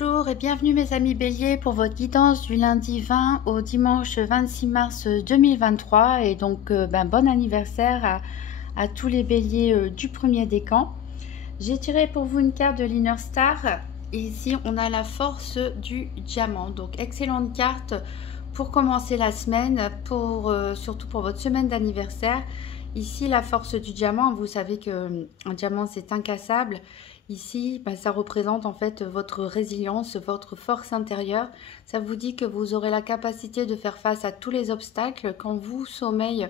Bonjour et bienvenue mes amis béliers pour votre guidance du lundi 20 au dimanche 26 mars 2023 et donc bon anniversaire à tous les béliers du premier décan. J'ai tiré pour vous une carte de l'Inner Star et ici on a la force du diamant, donc excellente carte pour commencer la semaine, surtout pour votre semaine d'anniversaire. Ici la force du diamant, vous savez qu'un diamant c'est incassable. Ici, ça représente en fait votre résilience, votre force intérieure. Ça vous dit que vous aurez la capacité de faire face à tous les obstacles quand vous sommeille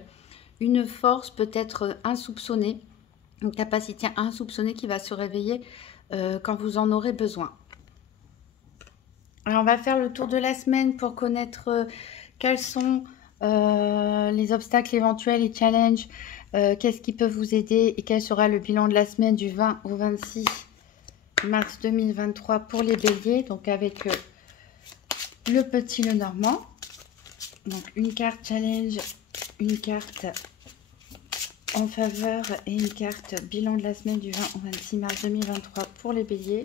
une force peut-être insoupçonnée, une capacité insoupçonnée qui va se réveiller quand vous en aurez besoin. Alors, on va faire le tour de la semaine pour connaître quels sont les obstacles éventuels et challenges, qu'est-ce qui peut vous aider et quel sera le bilan de la semaine du 20 au 26 mars 2023 pour les béliers, donc avec le petit Lenormand. Donc une carte challenge, une carte en faveur et une carte bilan de la semaine du 20 au 26 mars 2023 pour les béliers.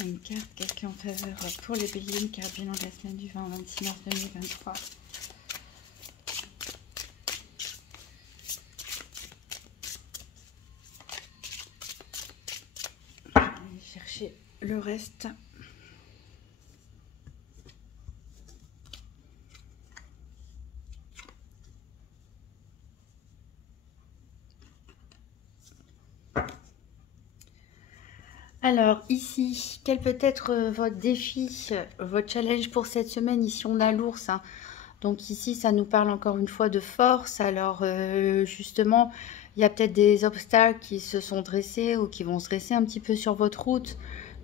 Une carte, quelqu'un en faveur pour les béliers, une carte bilan de la semaine du 20 au 26 mars 2023. Je vais aller chercher le reste. Alors ici, quel peut être votre défi, votre challenge pour cette semaine? Ici on a l'ours, hein. Donc ici ça nous parle encore une fois de force. Alors justement, il y a peut-être des obstacles qui se sont dressés ou qui vont se dresser un petit peu sur votre route.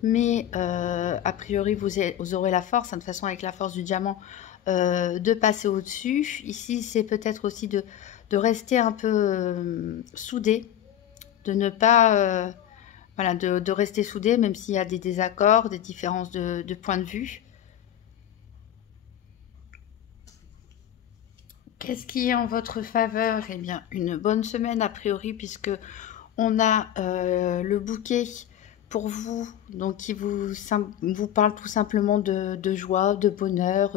Mais a priori vous aurez la force, hein, de toute façon avec la force du diamant, de passer au-dessus. Ici c'est peut-être aussi de rester un peu soudé, de ne pas... voilà, de rester soudé, même s'il y a des désaccords, des différences de point de vue. Qu'est-ce qui est en votre faveur? Eh bien, une bonne semaine a priori, puisque on a le bouquet pour vous, donc qui vous parle tout simplement de joie, de bonheur,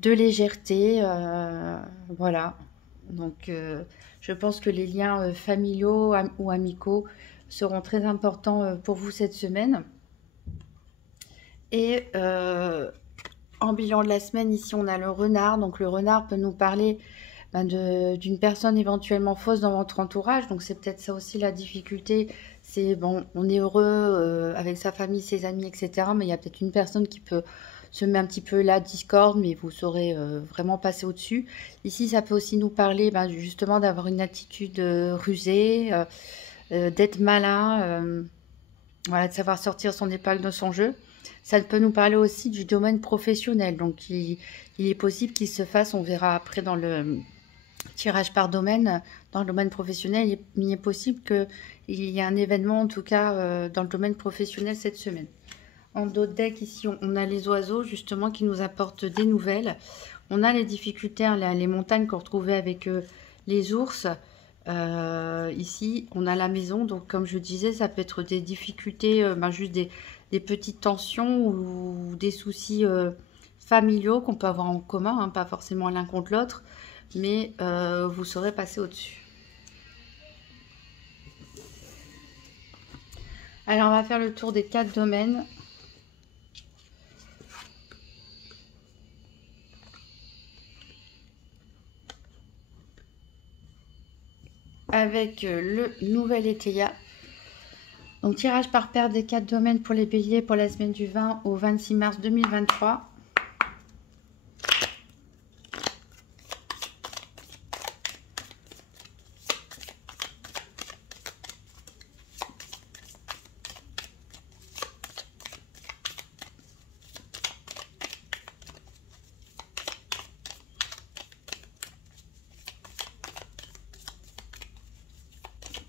de légèreté. Voilà. Donc, je pense que les liens familiaux ou amicaux seront très importants pour vous cette semaine. Et en bilan de la semaine, ici on a le renard. Donc le renard peut nous parler d'une personne éventuellement fausse dans votre entourage. Donc c'est peut-être ça aussi la difficulté. C'est bon, on est heureux avec sa famille, ses amis, etc. Mais il y a peut-être une personne qui peut semer un petit peu la discorde, mais vous saurez vraiment passer au-dessus. Ici ça peut aussi nous parler justement d'avoir une attitude rusée, d'être malin, voilà, de savoir sortir son épingle de son jeu. Ça peut nous parler aussi du domaine professionnel. Donc, il est possible qu'il se fasse, on verra après dans le tirage par domaine, dans le domaine professionnel, il est possible qu'il y ait un événement, en tout cas, dans le domaine professionnel cette semaine. En d'autres decks, ici, on a les oiseaux, justement, qui nous apportent des nouvelles. On a les difficultés, hein, les montagnes qu'on retrouvait avec les ours. Ici, on a la maison. Donc, comme je disais, ça peut être des difficultés, juste des petites tensions ou des soucis familiaux qu'on peut avoir en commun, hein, pas forcément l'un contre l'autre, mais vous saurez passer au-dessus. Alors, on va faire le tour des 4 domaines. Avec le nouvel Étéia. Donc, tirage par paire des 4 domaines pour les béliers pour la semaine du 20 au 26 mars 2023.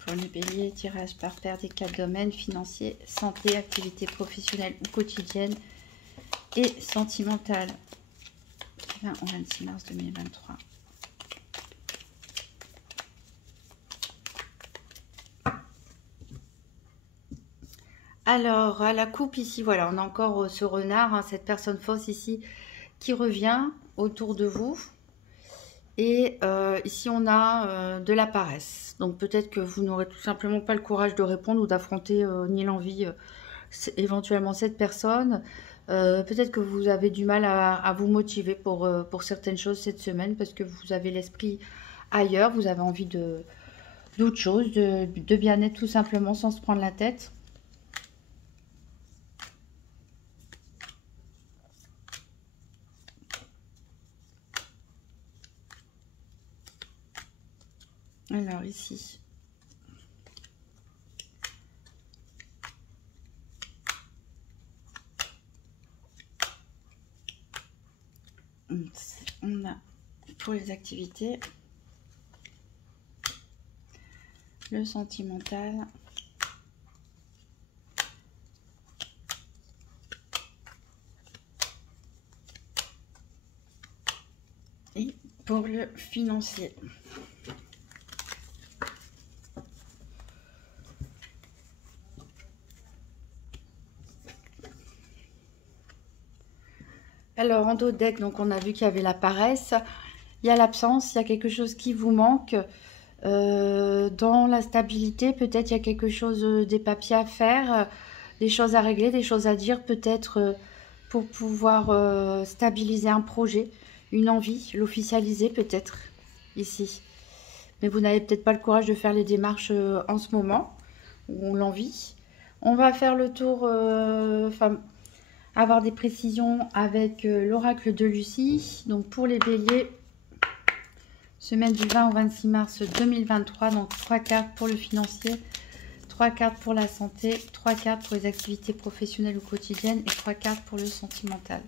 Pour les béliers, tirage par paire des 4 domaines, financiers, santé, activité professionnelle ou quotidienne et sentimentale. 20 au 26 mars 2023. Alors, à la coupe ici, voilà, on a encore ce renard, hein, cette personne fausse ici qui revient autour de vous. Et ici, on a de la paresse. Donc, peut-être que vous n'aurez tout simplement pas le courage de répondre ou d'affronter ni l'envie éventuellement cette personne. Peut-être que vous avez du mal à vous motiver pour certaines choses cette semaine parce que vous avez l'esprit ailleurs. Vous avez envie d'autre chose, de bien-être tout simplement sans se prendre la tête. Alors ici, on a pour les activités, le sentimental, et pour le financier. Alors, en dos de deck, donc on a vu qu'il y avait la paresse, il y a l'absence, il y a quelque chose qui vous manque. Dans la stabilité, peut-être il y a quelque chose, des papiers à faire, des choses à régler, des choses à dire, peut-être pour pouvoir stabiliser un projet, une envie, l'officialiser peut-être ici. Mais vous n'avez peut-être pas le courage de faire les démarches en ce moment, ou l'envie. On va faire le tour, enfin, avoir des précisions avec l'oracle de Lucie. Donc pour les béliers, semaine du 20 au 26 mars 2023, donc 3 cartes pour le financier, 3 cartes pour la santé, 3 cartes pour les activités professionnelles ou quotidiennes et 3 cartes pour le sentimental.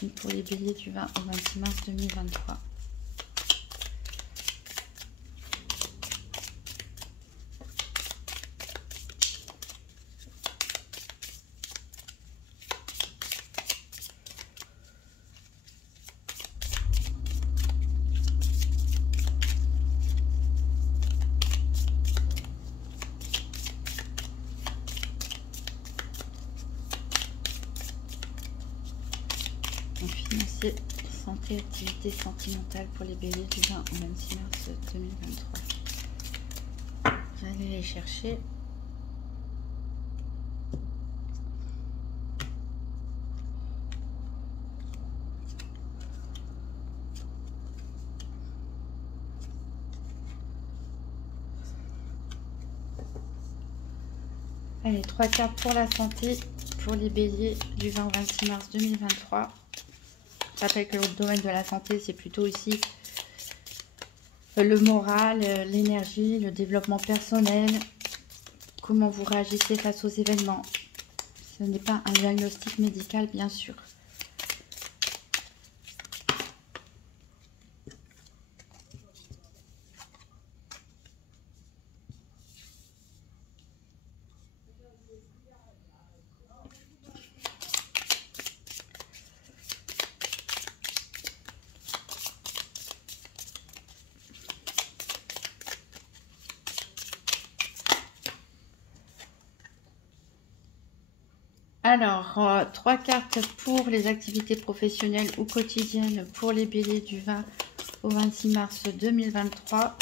Donc pour les béliers du 20 au 26 mars 2023. Financier, santé, activité sentimentale pour les béliers du 20 au 26 mars 2023. J'allais les chercher. Allez, 3 cartes pour la santé pour les béliers du 20 au 26 mars 2023. Je rappelle que le domaine de la santé, c'est plutôt ici le moral, l'énergie, le développement personnel, comment vous réagissez face aux événements. Ce n'est pas un diagnostic médical, bien sûr. Alors, 3 cartes pour les activités professionnelles ou quotidiennes pour les béliers du 20 au 26 mars 2023.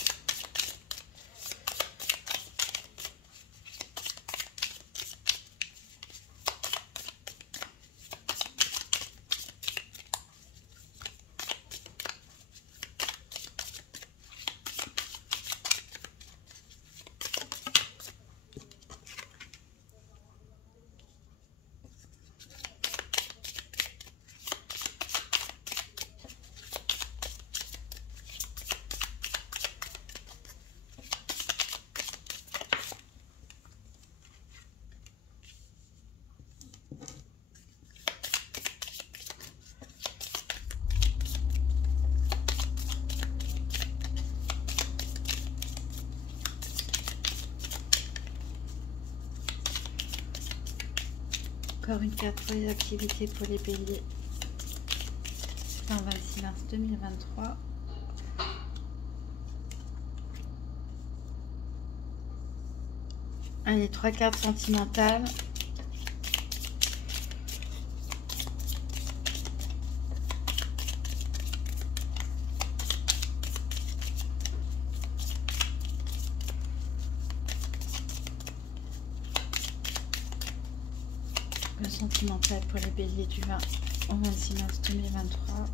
Encore une carte pour les activités pour les béliers. C'est le 26 mars 2023. Allez, 3 cartes sentimentales. Le sentimental pour les béliers du 20 au 26 mars 2023.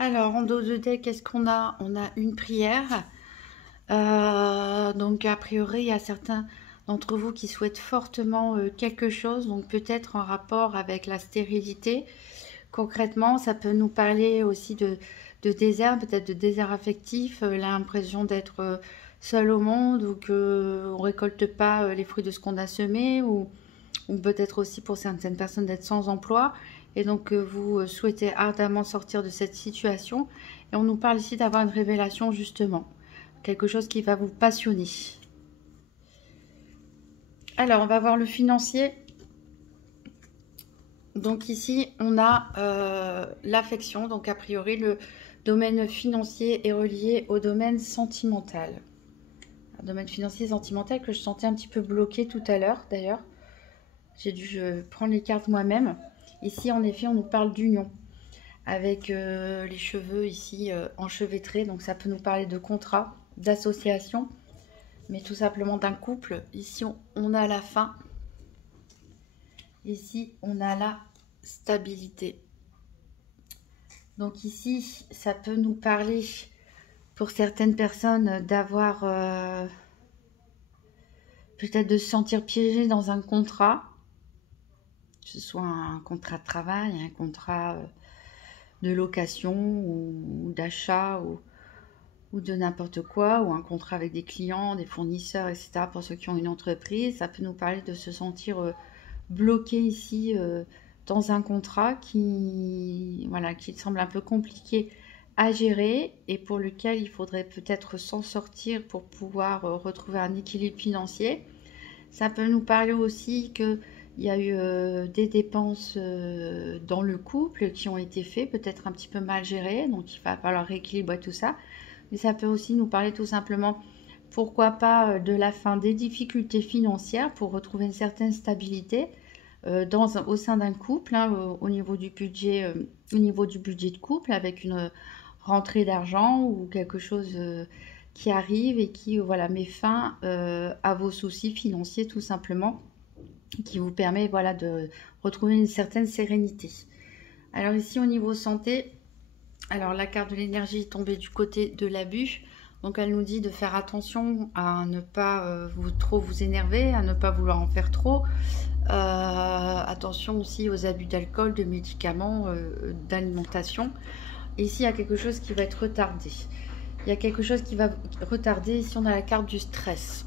Alors, en dos de deck, qu'est-ce qu'on a? On a une prière. Donc, a priori, il y a certains d'entre vous qui souhaitent fortement quelque chose, donc peut-être en rapport avec la stérilité. Concrètement, ça peut nous parler aussi de désert, peut-être de désert affectif, l'impression d'être seul au monde ou qu'on ne récolte pas les fruits de ce qu'on a semé, ou peut-être aussi pour certaines personnes d'être sans emploi. Et donc, vous souhaitez ardemment sortir de cette situation. Et on nous parle ici d'avoir une révélation, justement. Quelque chose qui va vous passionner. Alors, on va voir le financier. Donc ici, on a l'affection. Donc, a priori, le domaine financier est relié au domaine sentimental. Un domaine financier et sentimental que je sentais un petit peu bloqué tout à l'heure, d'ailleurs. J'ai dû prendre les cartes moi-même. Ici, en effet, on nous parle d'union avec les cheveux ici enchevêtrés. Donc, ça peut nous parler de contrat, d'association, mais tout simplement d'un couple. Ici, on a la fin. Ici, on a la stabilité. Donc ici, ça peut nous parler, pour certaines personnes, d'avoir peut-être de se sentir piégé dans un contrat. Que ce soit un contrat de travail, un contrat de location ou d'achat ou de n'importe quoi, ou un contrat avec des clients, des fournisseurs, etc. Pour ceux qui ont une entreprise, ça peut nous parler de se sentir bloqué ici dans un contrat qui semble un peu compliqué à gérer et pour lequel il faudrait peut-être s'en sortir pour pouvoir retrouver un équilibre financier. Ça peut nous parler aussi que il y a eu des dépenses dans le couple qui ont été faites, peut-être un petit peu mal gérées, donc il va falloir rééquilibrer tout ça. Mais ça peut aussi nous parler tout simplement, pourquoi pas, de la fin des difficultés financières pour retrouver une certaine stabilité au sein d'un couple, hein, au niveau du budget de couple, avec une rentrée d'argent ou quelque chose qui arrive et qui met fin à vos soucis financiers tout simplement, qui vous permet de retrouver une certaine sérénité. Alors ici au niveau santé, alors la carte de l'énergie est tombée du côté de l'abus, donc elle nous dit de faire attention à ne pas trop vous énerver, à ne pas vouloir en faire trop. Attention aussi aux abus d'alcool, de médicaments, d'alimentation. Ici il y a quelque chose qui va être retardé. Il y a quelque chose qui va retarder. Ici on a la carte du stress,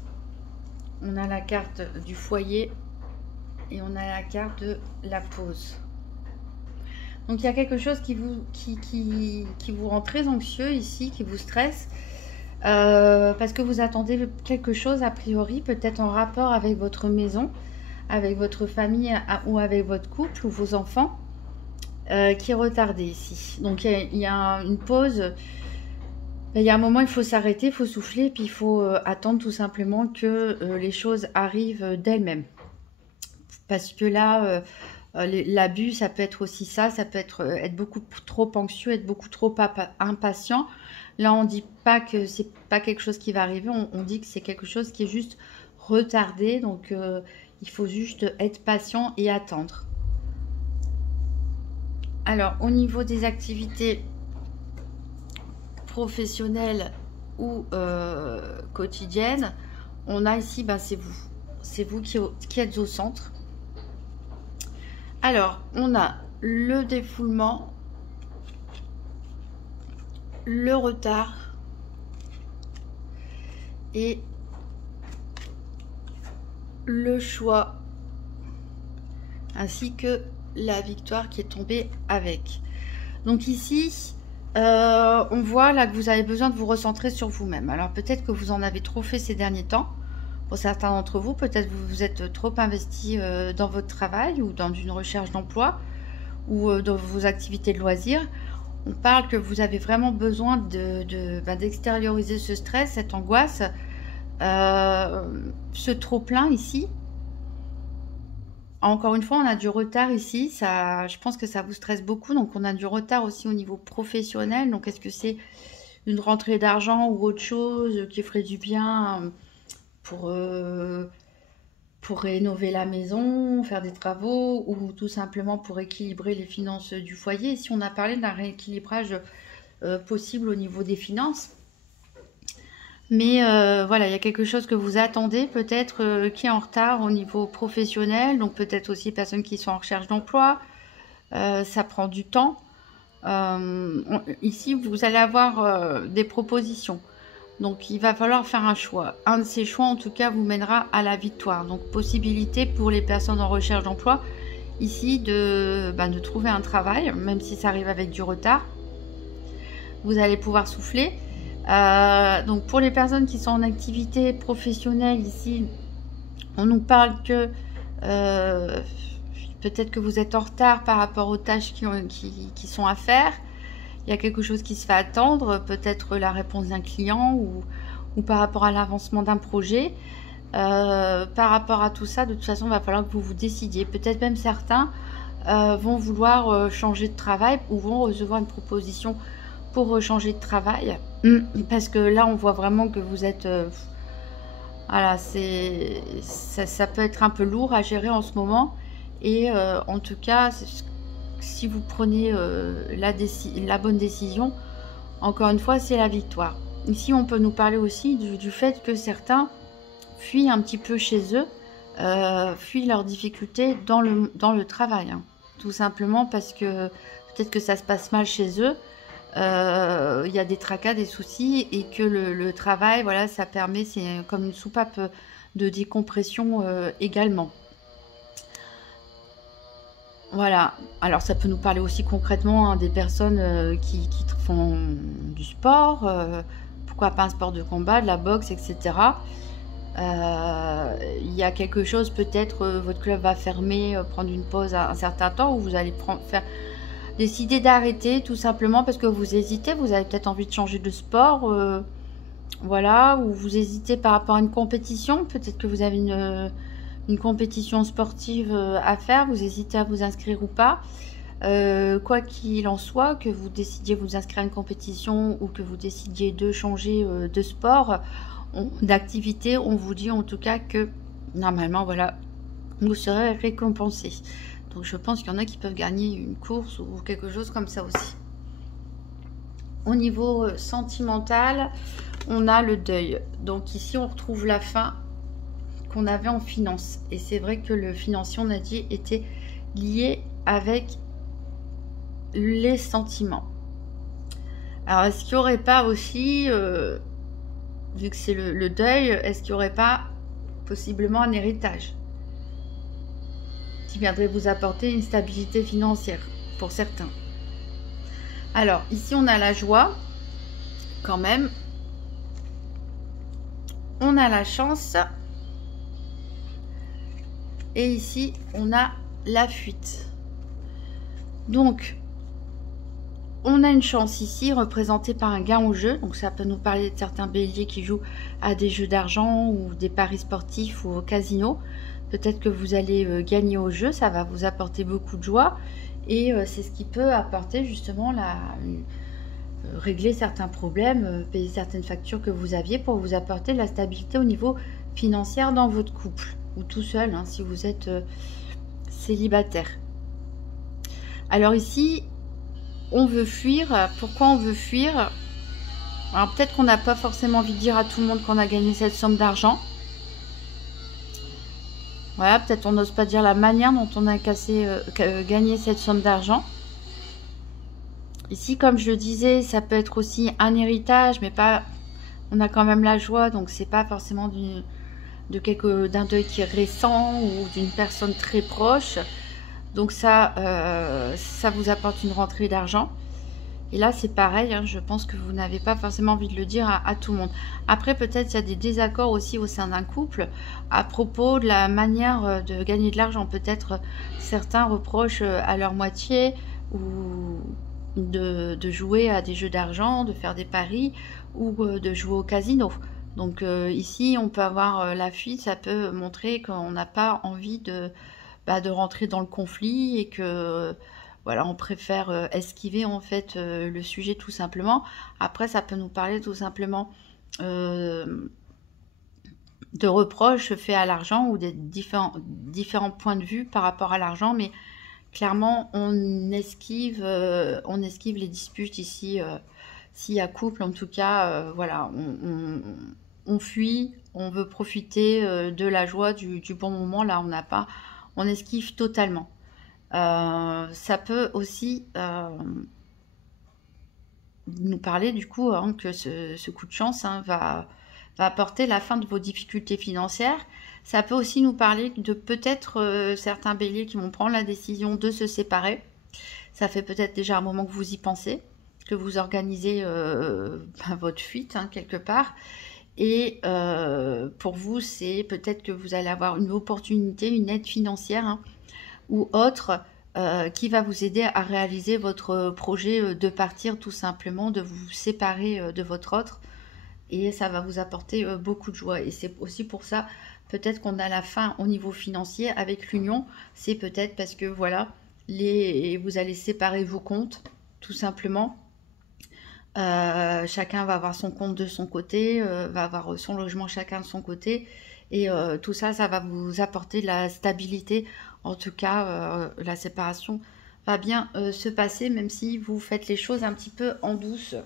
on a la carte du foyer et on a la carte de la pause. Donc il y a quelque chose qui vous rend très anxieux ici, qui vous stresse, parce que vous attendez quelque chose a priori, peut-être en rapport avec votre maison, avec votre famille ou avec votre couple ou vos enfants, qui est retardé ici. Donc il y a une pause. Il y a un moment, il faut s'arrêter, il faut souffler, puis il faut attendre tout simplement que les choses arrivent d'elles-mêmes. Parce que là, l'abus, ça peut être aussi ça peut être beaucoup trop anxieux, être beaucoup trop impatient. Là, on ne dit pas que c'est pas quelque chose qui va arriver, on dit que c'est quelque chose qui est juste retardé. Donc, il faut juste être patient et attendre. Alors, au niveau des activités professionnelles, ou quotidienne, on a ici, ben, c'est vous. C'est vous qui êtes au centre. Alors, on a le défoulement, le retard et le choix, ainsi que la victoire qui est tombée avec. Donc ici, on voit là que vous avez besoin de vous recentrer sur vous-même. Alors peut-être que vous en avez trop fait ces derniers temps. Pour certains d'entre vous, peut-être que vous êtes trop investi dans votre travail ou dans une recherche d'emploi ou dans vos activités de loisirs. On parle que vous avez vraiment besoin d'extérioriser ce stress, cette angoisse, ce trop-plein ici. Encore une fois, on a du retard ici. Je pense que ça vous stresse beaucoup. Donc, on a du retard aussi au niveau professionnel. Donc, est-ce que c'est une rentrée d'argent ou autre chose qui ferait du bien pour rénover la maison, faire des travaux ou tout simplement pour équilibrer les finances du foyer? Si on a parlé d'un rééquilibrage possible au niveau des finances. Mais voilà, il y a quelque chose que vous attendez peut-être qui est en retard au niveau professionnel. Donc peut-être aussi personnes qui sont en recherche d'emploi. Ça prend du temps. Ici, vous allez avoir des propositions. Donc il va falloir faire un choix. Un de ces choix, en tout cas, vous mènera à la victoire. Donc possibilité pour les personnes en recherche d'emploi, ici, de trouver un travail, même si ça arrive avec du retard. Vous allez pouvoir souffler. Donc pour les personnes qui sont en activité professionnelle, ici, on nous parle que peut-être que vous êtes en retard par rapport aux tâches qui sont à faire. Il y a quelque chose qui se fait attendre, peut-être la réponse d'un client ou par rapport à l'avancement d'un projet. Par rapport à tout ça, de toute façon, il va falloir que vous vous décidiez. Peut-être même certains vont vouloir changer de travail ou vont recevoir une proposition pour changer de travail. Parce que là, on voit vraiment que vous êtes... voilà, ça peut être un peu lourd à gérer en ce moment. Et en tout cas, si vous prenez la bonne décision, encore une fois, c'est la victoire. Ici, on peut nous parler aussi du fait que certains fuient un petit peu chez eux, fuient leurs difficultés dans le travail. Hein. Tout simplement parce que peut-être que ça se passe mal chez eux. Il y a des tracas, des soucis, et que le travail, voilà, ça permet, c'est comme une soupape de décompression également. Voilà, alors ça peut nous parler aussi concrètement des personnes qui font du sport, pourquoi pas un sport de combat, de la boxe, etc. Il y a quelque chose, peut-être votre club va fermer, prendre une pause à un certain temps, ou vous allez décider d'arrêter tout simplement parce que vous hésitez, vous avez peut-être envie de changer de sport, voilà, ou vous hésitez par rapport à une compétition, peut-être que vous avez une compétition sportive à faire, vous hésitez à vous inscrire ou pas. Quoi qu'il en soit, que vous décidiez vous inscrire à une compétition ou que vous décidiez de changer de sport, d'activité, on vous dit en tout cas que normalement, voilà, vous serez récompensé. Donc je pense qu'il y en a qui peuvent gagner une course ou quelque chose comme ça aussi. Au niveau sentimental, on a le deuil. Donc ici, on retrouve la fin qu'on avait en finance. Et c'est vrai que le financier, on a dit, était lié avec les sentiments. Alors, est-ce qu'il n'y aurait pas aussi, vu que c'est le deuil, est-ce qu'il n'y aurait pas possiblement un héritage qui viendrait vous apporter une stabilité financière pour certains? Alors, ici, on a la joie, quand même. On a la chance. Et ici, on a la fuite. Donc, on a une chance ici, représentée par un gain au jeu. Donc, ça peut nous parler de certains béliers qui jouent à des jeux d'argent ou des paris sportifs ou au casino. Peut-être que vous allez gagner au jeu, ça va vous apporter beaucoup de joie. Et c'est ce qui peut apporter justement régler certains problèmes, payer certaines factures que vous aviez pour vous apporter de la stabilité au niveau financier dans votre couple. Ou tout seul, hein, si vous êtes célibataire. Alors ici, on veut fuir. Pourquoi on veut fuir? Alors peut-être qu'on n'a pas forcément envie de dire à tout le monde qu'on a gagné cette somme d'argent. Voilà, peut-être on n'ose pas dire la manière dont on a gagné cette somme d'argent. Ici, comme je le disais, ça peut être aussi un héritage, mais pas. On a quand même la joie, donc c'est pas forcément d'un deuil qui est récent ou d'une personne très proche. Donc ça vous apporte une rentrée d'argent. Et là, c'est pareil, hein, je pense que vous n'avez pas forcément envie de le dire à tout le monde. Après, peut-être il y a des désaccords aussi au sein d'un couple à propos de la manière de gagner de l'argent. Peut-être certains reprochent à leur moitié ou de jouer à des jeux d'argent, de faire des paris ou de jouer au casino. Donc ici, on peut avoir la fuite, ça peut montrer qu'on n'a pas envie de rentrer dans le conflit et que voilà, on préfère esquiver en fait le sujet tout simplement. Après, ça peut nous parler tout simplement de reproches faits à l'argent ou des différents points de vue par rapport à l'argent, mais clairement, on esquive les disputes ici. S'il y a couple, en tout cas, voilà, on fuit, on veut profiter de la joie, du bon moment. Là, on esquive totalement. Ça peut aussi nous parler du coup hein, que ce coup de chance hein, va apporter la fin de vos difficultés financières. Ça peut aussi nous parler de peut-être certains béliers qui vont prendre la décision de se séparer. Ça fait peut-être déjà un moment que vous y pensez, que vous organisez votre fuite hein, quelque part. Et pour vous, c'est peut-être que vous allez avoir une opportunité, une aide financière hein, ou autre qui va vous aider à réaliser votre projet de partir tout simplement, de vous séparer de votre autre. Et ça va vous apporter beaucoup de joie. Et c'est aussi pour ça, peut-être qu'on a la fin au niveau financier avec l'union. C'est peut-être parce que voilà, vous allez séparer vos comptes, tout simplement. Chacun va avoir son compte de son côté, va avoir son logement chacun de son côté. Et tout ça, ça va vous apporter de la stabilité. En tout cas, la séparation va bien se passer, même si vous faites les choses un petit peu en douce.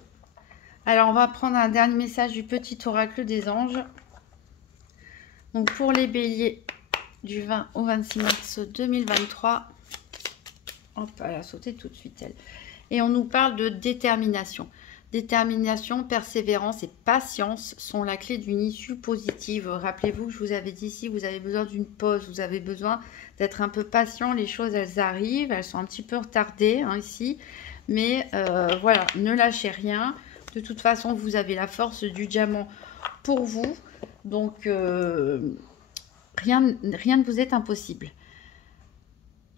Alors, on va prendre un dernier message du petit oracle des anges. Donc, pour les béliers, du 20 au 26 mars 2023. Hop, elle a sauté tout de suite, elle. Et on nous parle de détermination. Détermination, persévérance et patience sont la clé d'une issue positive. Rappelez-vous que je vous avais dit ici, vous avez besoin d'une pause, vous avez besoin d'être un peu patient. Les choses, elles arrivent, elles sont un petit peu retardées hein, ici. Mais voilà, ne lâchez rien. De toute façon, vous avez la force du diamant pour vous. Donc, rien ne vous est impossible.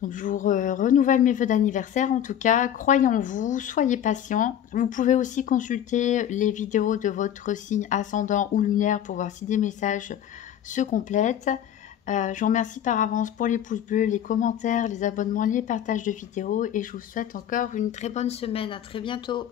Donc, je vous renouvelle mes vœux d'anniversaire. En tout cas, croyez en vous, soyez patient. Vous pouvez aussi consulter les vidéos de votre signe ascendant ou lunaire pour voir si des messages se complètent. Je vous remercie par avance pour les pouces bleus, les commentaires, les abonnements, les partages de vidéos. Et je vous souhaite encore une très bonne semaine. À très bientôt.